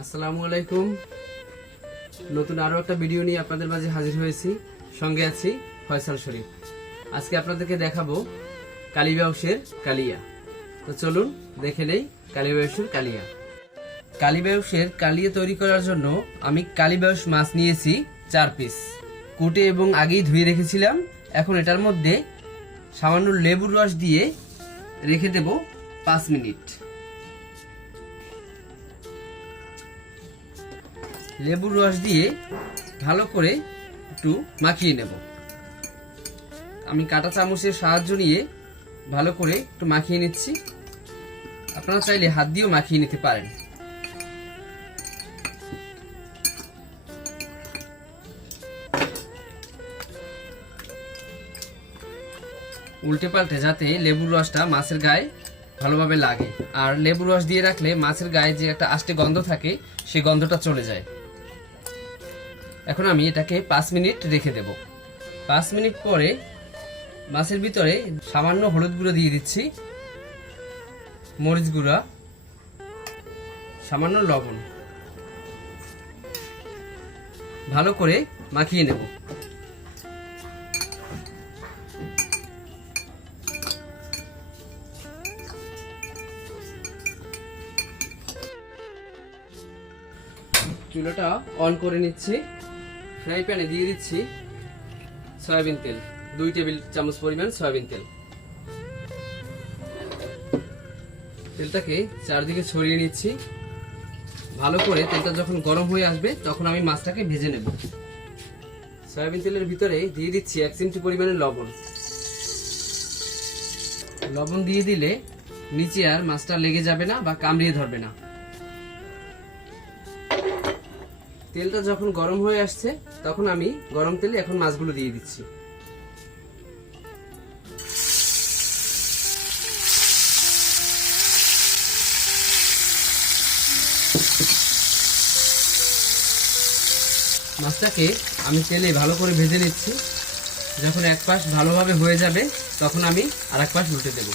আসসালামু আলাইকুম। নতুন আরও একটা ভিডিও নিয়ে আপনাদের মাঝে হাজির হয়েছি। সঙ্গে আছি ফয়সাল শরীফ। আজকে আপনাদেরকে দেখাবো কালীবাউসের কালিয়া। তো চলুন দেখে নেই কালীবাউসের কালিয়া। কালীবাউসের কালিয়া তৈরি করার জন্য আমি কালীবাউস মাছ নিয়েছি চার পিস। কুটে এবং আগেই ধুয়ে রেখেছিলাম। এখন এটার মধ্যে সামান্য লেবুর রস দিয়ে রেখে দেব পাঁচ মিনিট। লেবুর রস দিয়ে ভালো করে একটু মাখিয়ে নেব। আমি কাঁটা চামচের সাহায্য নিয়ে ভালো করে একটু মাখিয়ে নিচ্ছি। আপনারা চাইলে হাত দিয়েও মাখিয়ে নিতে পারেন। উল্টে পাল্টে যাতে লেবুর রসটা মাছের গায়ে ভালোভাবে লাগে। আর লেবুর রস দিয়ে রাখলে মাছের গায়ে যে একটা আষ্টে গন্ধ থাকে সেই গন্ধটা চলে যায়। এখন আমি এটাকে পাঁচ মিনিট রেখে দেব। পাঁচ মিনিট পরে মাছের ভিতরে সামান্য হলুদ গুঁড়ো দিয়ে দিচ্ছি, মরিচ গুঁড়া, সামান্য লবণ। ভালো করে মাখিয়ে নেব। চুলাটা অন করে নিচ্ছি। ফ্রাই প্যানে দিয়ে দিচ্ছি সয়াবিন তেল। দুই টেবিল চামচ পরিমাণ সয়াবিন তেল। তেলটাকে চারদিকে ছড়িয়ে নিচ্ছি। ভালো করে তেলটা যখন গরম হয়ে আসবে, তখন আমি মাছটাকে ভেজে নেব। সয়াবিন তেলের ভিতরে দিয়ে দিচ্ছি এক চিমটি পরিমাণে লবণ। লবণ দিয়ে দিলে নিচে আর মাছটা লেগে যাবে না বা কামড়িয়ে ধরবে না। তেলটা যখন গরম হয়ে আসছে, তখন আমি গরম তেলে এখন মাছগুলো দিয়ে দিচ্ছি। মাছটাকে আমি তেলে ভালো করে ভেজে নিচ্ছি। যখন এক পাশ ভালোভাবে হয়ে যাবে, তখন আমি আর এক পাশ উল্টে দেব।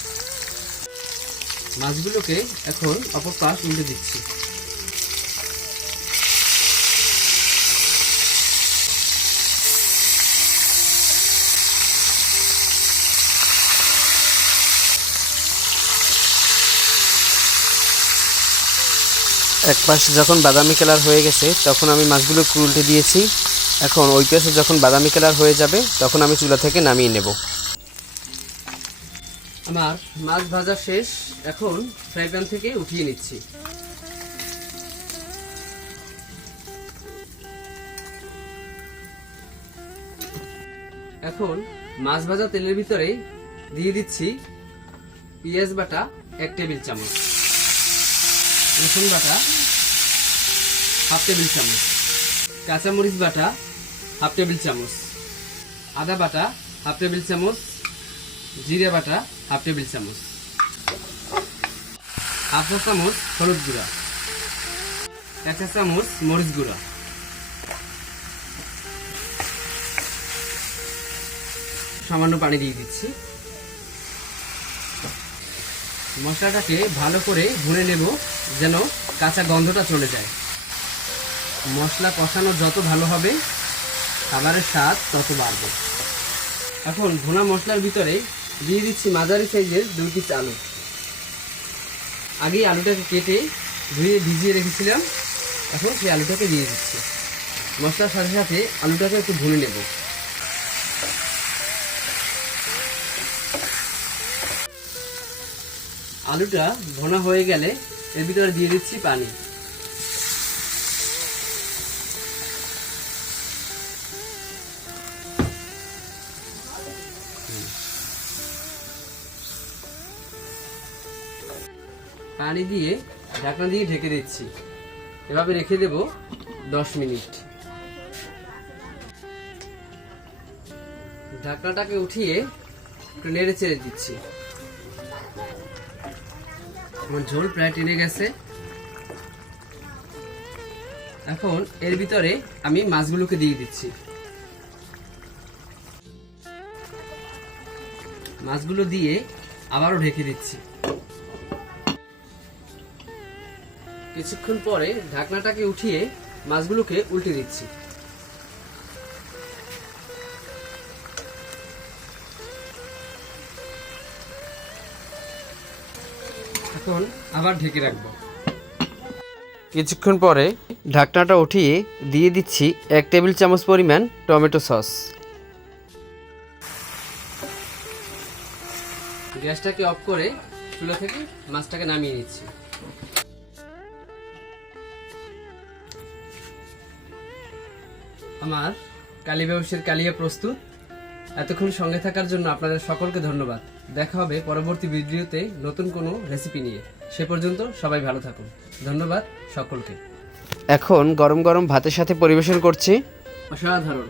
মাছগুলোকে এখন অপর পাশ উল্টে দিচ্ছি। এক পাশে যখন বাদামি কালার হয়ে গেছে, তখন আমি মাছগুলো উল্টে দিয়েছি। এখন ওই পাশে যখন বাদামি কালার হয়ে যাবে, তখন আমি চুলা থেকে নামিয়ে নেব। আমার মাছ ভাজা শেষ। এখন ফ্রাই প্যান থেকে উঠিয়ে নিচ্ছি। এখন মাছ ভাজা তেলের ভিতরে দিয়ে দিচ্ছি পেঁয়াজ বাটা এক টেবিল চামচ, রসুন বাটা হাফ টেবিল চামচ। কাঁচামরিচ বাটা, হাফ টেবিল চামচ। আদা বাটা, হাফ টেবিল চামচ। জিরে বাটা, হাফ টেবিল চামচ। হাফ চা চামচ হলুদ গুঁড়া। এক চা চামচ মরিচ গুঁড়া। সামান্য পানি দিয়ে দিচ্ছি। মশলাটাকে ভালো করে ভুনে নেব যেন কাঁচা গন্ধটা চলে যায়। মশলা কষানো যত ভালো হবে, খাবারের স্বাদ তত বাড়বে। এখন ভুনা মশলার ভিতরে দিয়ে দিচ্ছি মাঝারি সাইজের পিস আলু। আগেই আলুটাকে কেটে ধুয়ে ভিজিয়ে রেখেছিলাম, এখন সেই আলুটাকে দিয়ে দিচ্ছি। মশলার সাথে সাথে আলুটাকে একটু ভুনে নেব। আলুটা ভোনা হয়ে গেলে এর ভিতরে দিয়ে দিচ্ছি পানি। পানি দিয়ে ঢাকনা দিয়ে ঢেকে দিচ্ছি। এভাবে রেখে দেব দশ মিনিট। ঢাকনাটাকে উঠিয়ে একটু নেড়ে চেড়ে দিচ্ছি। আমার ঝোল প্রায় টেনে গেছে। এখন এর ভিতরে আমি মাছগুলোকে দিয়ে দিচ্ছি। মাছগুলো দিয়ে আবারও ঢেকে দিচ্ছি। কিছুক্ষণ পরে ঢাকনাটাকে উঠিয়ে মাছগুলোকে উল্টে দিচ্ছি। এখন আবার ঢেকে রাখব। কিছুক্ষণ পরে ঢাকনাটা উঠিয়ে দিয়ে দিচ্ছি এক টেবিল চামচ পরিমাণ টমেটো সস। গ্যাসটাকে অফ করে চুলা থেকে মাছটাকে নামিয়ে নিচ্ছি। আমার কালী ব্যবসার কালিয়া প্রস্তুত। এতক্ষণ সঙ্গে থাকার জন্য আপনাদের সকলকে ধন্যবাদ। দেখা হবে পরবর্তী ভিডিওতে নতুন কোনো রেসিপি নিয়ে। সে পর্যন্ত সবাই ভালো থাকুন। ধন্যবাদ সকলকে। এখন গরম গরম ভাতের সাথে পরিবেশন করছি। অসাধারণ।